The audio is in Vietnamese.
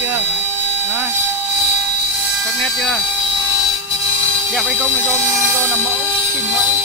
chưa? Đó. Sắc nét chưa? Đẹp hay không là do làm mẫu, chỉnh mẫu.